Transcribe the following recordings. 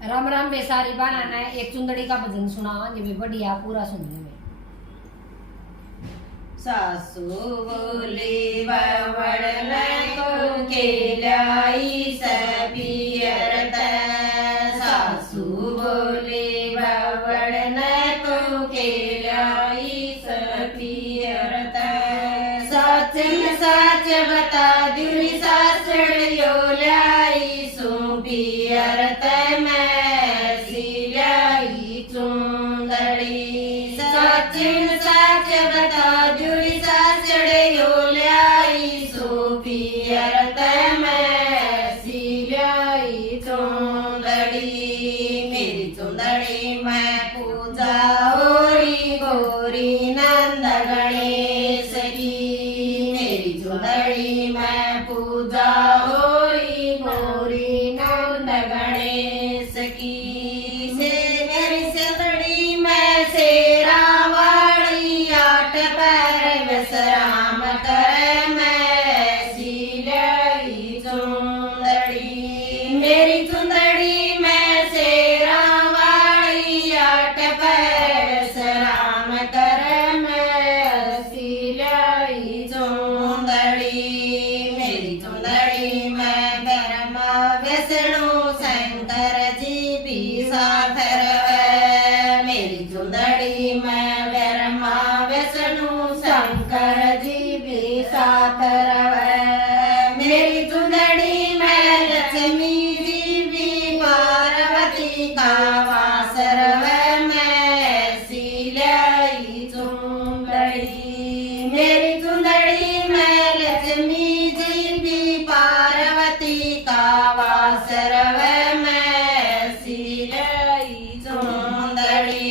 राम राम बेसारी बाना ने एक चुंदड़ी का भजन सुना जो भी बढ़िया पूरा सुनने में। सासू बोले बावड़न को केलाई सपियरत, सासू बोले बावड़न को केलाई सपियरत, साचन साच बता दुरी सासड़ियो लाई सुपियरत मैं सिलाई चुंदड़ी, साचन साच बता दुरी सासड़ियो लाई सुपियरत मैं सिलाई चुंदड़ी, मेरी चुंदड़ी मैं पूजा होरी गोरी नंद गणेश की, मेरी चुंदड़ी मैं पूजा होरी गोरी नंद गणेश की, से मेरी चुंदड़ी मैं शेरा वाली आठ पैर विश्राम कर मैं सिलाई चुंदड़ी, मेरी चुंदड़ी मैं शेरा वाली आठ पैर विश्राम कर मैं सिलाई चुंदड़ी, मेरी चुंदड़ी मैं ब्रह्मा विष्णु शंकर जी भी साथ रहे, मेरी चुंदड़ी मैं ब्रह्मा विष्णु शंकर जी भी साथ रहे, मेरी चुंदड़ी मैं लक्ष्मी जी भी पार्वती का वास रहे मैं सिलाई चुंदड़ी, मेरी चुंदड़ी मैं लक्ष्मी जी भी पार्वती का वास रहे मैं सिलाई चुंदड़ी,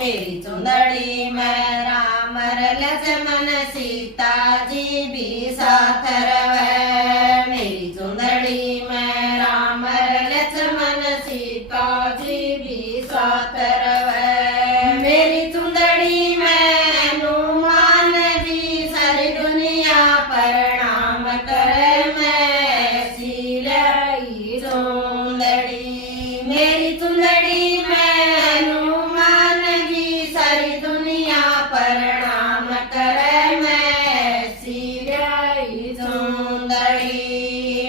मेरी चुंदड़ी मैं राम लक्ष्मण सीता जी भी साथ रहे, मेरी चुंदड़ी मैं राम लक्ष्मण सीता जी भी साथ रहे, मेरी चुंदड़ी मैं हनुमान जी सारी दुनिया प्रणाम करे मैं सिलाई चुंदड़ी, मेरी चुंदड़ी मैं हनुमान जी सारी दुनिया प्रणाम करे मैं सिलाई चुंदड़ी,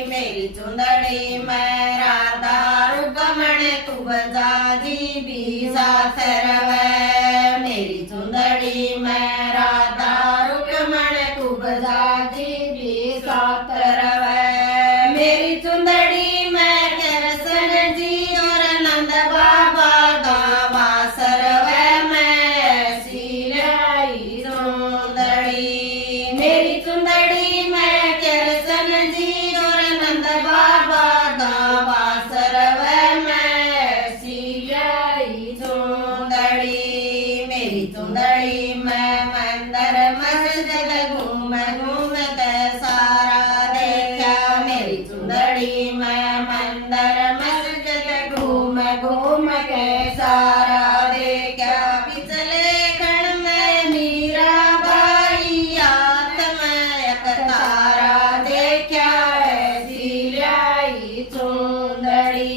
मेरी चुंदड़ी मैं राधा रुक्मण कुबजा जी भी साथ रहे, मेरी चुंदड़ी मैं राधा रुक्मण कुबजा जी भी साथ रहे, मेरी चुंदड़ी मैं कृष्ण जी और नंद बाबा का वास रहे मैं सिलाई चुंदड़ी, मेरी चुंदड़ी मैं कृष्ण जी और नंद बाबा का वास रहे मैं सिलाई चुंदड़ी, मेरी चुंदड़ी मैं मंदिर मस्जिद घूम घूम के सारा देखा, मेरी चुंदड़ी मैं मंदिर मस्जिद घूम घूम के सारा देखा, पिछले क्षण में मीरा बाई आत्मा एक तारा देखा है सिलाई चुंदड़ी,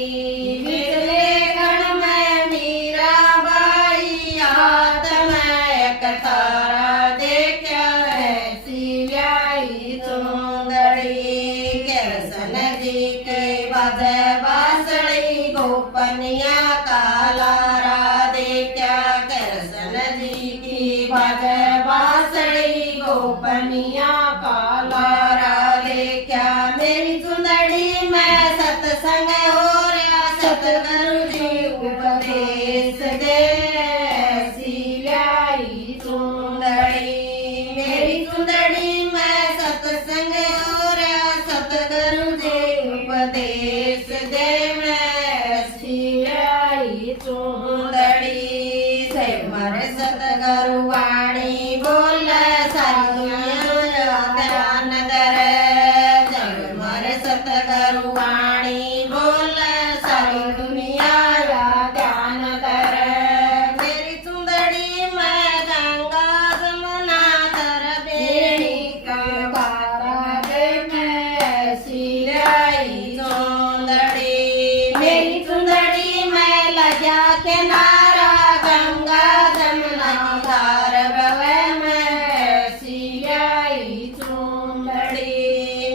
पिछले क्षण में मीरा बाई आत्मा एक तारा देखा है सिलाई चुंदड़ी, कृष्ण जी के बाजे बांसुरी गोपनिया कालारा देखा, कृष्ण जी की बाजे बांसुरी गोपनिया कालारा देखा, मेरी चुंदड़ी में सत्संग हो रहा सतगुरु जी उपदेश दे सिलाई चुंदड़ी, मेरी चुंदड़ी में सत्संग हो रहा सतगुरु जी उपदेश दे मैं सिलाई चुंदड़ी, से मर सतगुरु वाणी बोल सारी दुनिया ध्यान धरे, जग मर सतगुरु वाणी बोल सारी दुनिया किनारा गंगा जमुना की धार बहे मैं सियाई चुंदड़ी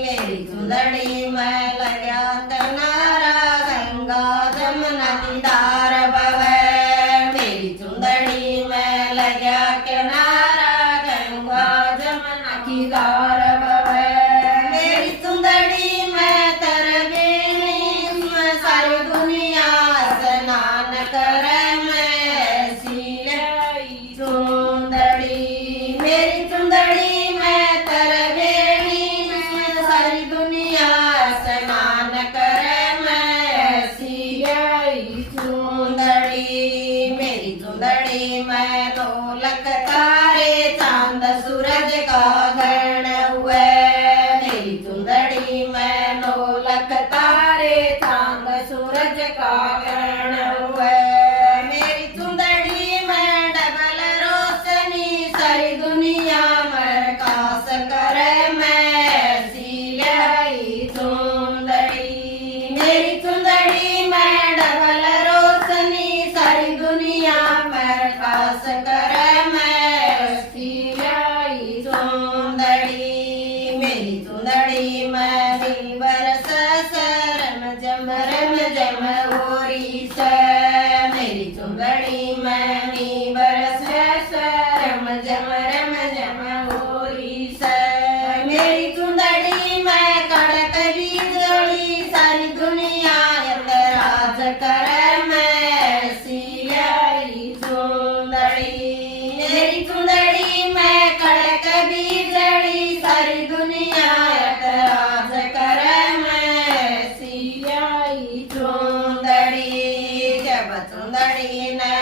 मेरी चुंदड़ी मैं लगा किनारा गंगा जमुना की धार बहे मेरी चुंदड़ी मैं लगा किनारा गंगा जमुना की धार बहे मेरी चुंदड़ी मैं तरबेनी मैं सारी दुनिया स्नान करे मैं सिलाई चुंदड़ी मेरी चुंदड़ी मैं तरबेनी मैं सारी दुनिया स्नान करे मैं सिलाई चुंदड़ी मेरी चुंदड़ी मैं ढोलक तारे चांद सूरज का गण हुए मेरी चुंदड़ी मैं ढोलक तारे चांद सूरज का गण हुए मेरी चुंदड़ी में डबल रोशनी सारी दुनिया में कास करे मैं सिलाई चुंदड़ी मेरी चुंदड़ी में डबल रोशनी सारी दुनिया में कास करे मैं सिलाई चुंदड़ी मेरी चुंदड़ी में दिल बरस रम जम होरी से मेरी चुंदड़ी में नी बरस रम जम होरी से मेरी चुंदड़ी में कड़क बिजली सारी दुनिया राज करे मैं सिलाई चुंदड़ी मेरी चुंदड़ी में कड़क बिजली सारी दुनिया राज करे मैं सिलाई चुंदड़ी जब चुंदड़ी ने